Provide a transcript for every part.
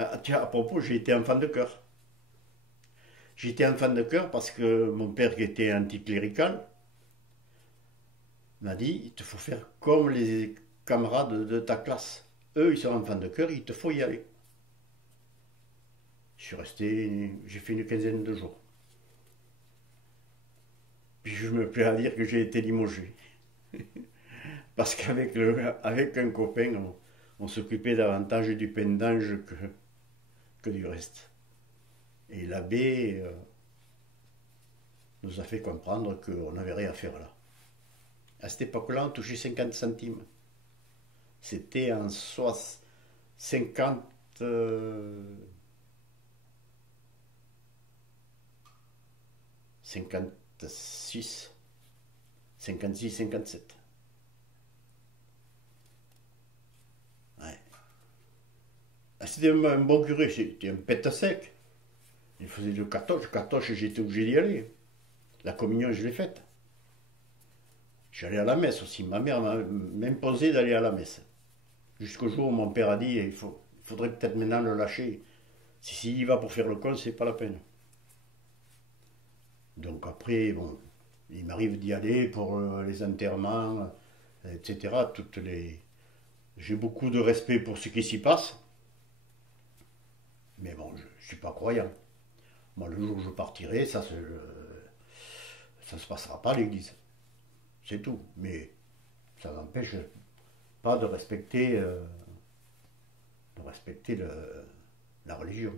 Ah, tiens, à propos, j'ai été enfant de chœur. J'ai été enfant de chœur parce que mon père, qui était anticlérical, m'a dit, il te faut faire comme les camarades de ta classe. Eux, ils sont enfants de chœur, il te faut y aller. Je suis resté, j'ai fait une quinzaine de jours. Puis je me plais à dire que j'ai été limogé. Parce avec un copain, on s'occupait davantage du pendange que du reste. Et l'abbé nous a fait comprendre qu'on n'avait rien à faire là. À cette époque-là, on touchait 50 centimes. C'était en 50, 56, 56, 57. Ouais. Ah, c'était un bon curé, c'était un pète à sec. Il faisait du catoche. Catoche, j'étais obligé d'y aller. La communion, je l'ai faite. J'allais à la messe aussi. Ma mère m'a m'imposé d'aller à la messe. Jusqu'au jour où mon père a dit il faudrait peut-être maintenant le lâcher. S'il y va pour faire le con, c'est pas la peine. Donc après, bon, il m'arrive d'y aller pour les enterrements, etc. J'ai beaucoup de respect pour ce qui s'y passe, mais bon, je ne suis pas croyant. Moi, le jour où je partirai, ça se passera pas à l'église. C'est tout. Mais ça n'empêche pas de respecter la religion.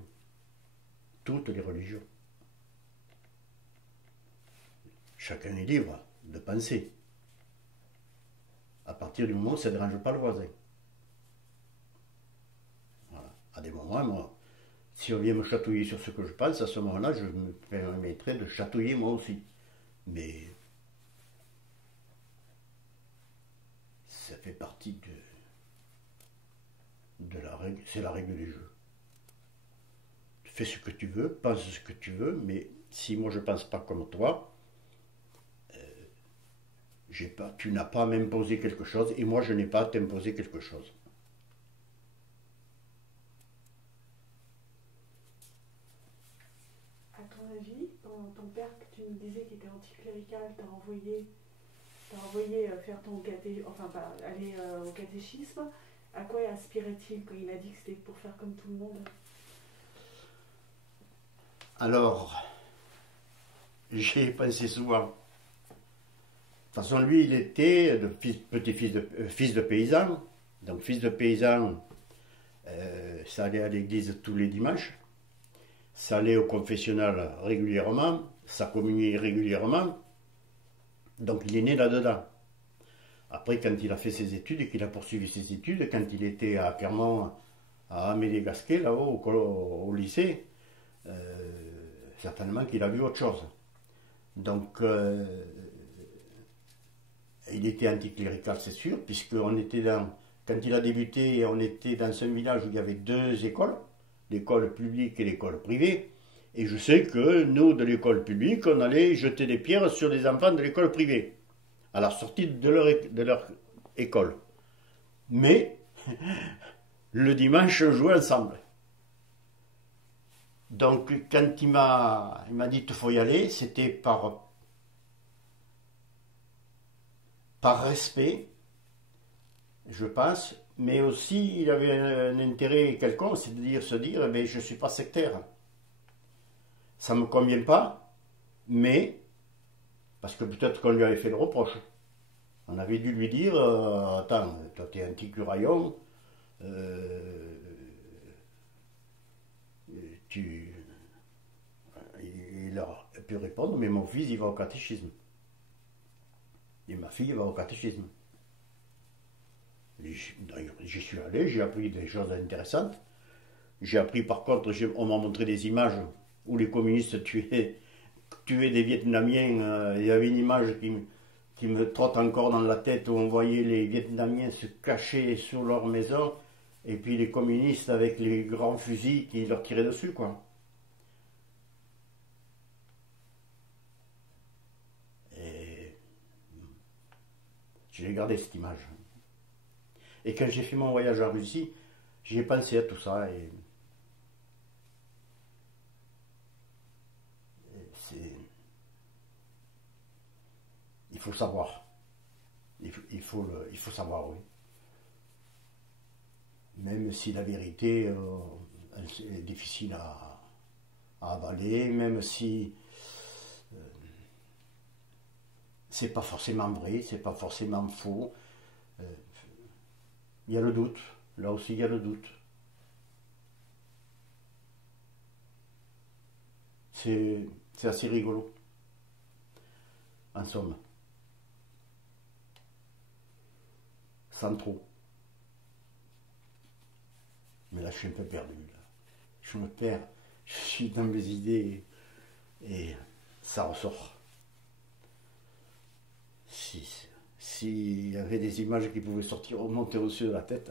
Toutes les religions. Chacun est libre de penser. À partir du moment où ça ne dérange pas le voisin. Voilà. À des moments, moi, si on vient me chatouiller sur ce que je pense, à ce moment-là, je me permettrai de chatouiller moi aussi. Mais ça fait partie de la règle, c'est la règle du jeu. Tu fais ce que tu veux, pense ce que tu veux, mais si moi je pense pas comme toi, tu n'as pas à m'imposer quelque chose et moi je n'ai pas à t'imposer quelque chose. À ton avis, ton père que tu me disais qui était anticlérical t'a envoyé faire enfin aller au catéchisme, à quoi aspirait-il quand il a dit que c'était pour faire comme tout le monde? Alors, j'ai pensé souvent. De toute façon, lui, il était fils de paysan. Donc, fils de paysan, ça allait à l'église tous les dimanches. Ça allait au confessionnal régulièrement. Ça communiait régulièrement. Donc, il est né là-dedans. Après, quand il a fait ses études et qu'il a poursuivi ses études, quand il était à Clermont, à Amélie-Gasquet, là-haut, au lycée, certainement qu'il a vu autre chose. Donc, il était anticlérical, c'est sûr, quand il a débuté, on était dans un village où il y avait deux écoles, l'école publique et l'école privée. Et je sais que nous, de l'école publique, on allait jeter des pierres sur les enfants de l'école privée, à la sortie de leur école. Mais, le dimanche, on jouait ensemble. Donc, quand il m'a dit il faut y aller, c'était par respect, je pense, mais aussi il avait un intérêt quelconque, c'est de se dire, eh bien, je ne suis pas sectaire. Ça ne me convient pas, mais, parce que peut-être qu'on lui avait fait le reproche. On avait dû lui dire, attends, toi t'es un petit curaillon, euh, tu... Il a pu répondre, mais mon fils il va au catéchisme. Et ma fille va au catéchisme. J'y suis allé, j'ai appris des choses intéressantes. J'ai appris par contre, on m'a montré des images où les communistes tuaient des Vietnamiens. Il y avait une image qui me trotte encore dans la tête où on voyait les Vietnamiens se cacher sous leur maison et puis les communistes avec les grands fusils qui leur tiraient dessus, quoi. Et j'ai gardé cette image. Et quand j'ai fait mon voyage en Russie, j'ai pensé à tout ça. Et faut savoir. Il faut savoir, oui. Même si la vérité elle est difficile à avaler, même si c'est pas forcément vrai, c'est pas forcément faux. Il y a le doute, là aussi il y a le doute. C'est assez rigolo, en somme, sans trop. Mais là je suis un peu perdu, là. Je me perds, je suis dans mes idées et ça ressort. S'il y avait des images qui pouvaient sortir, remonter au-dessus de la tête,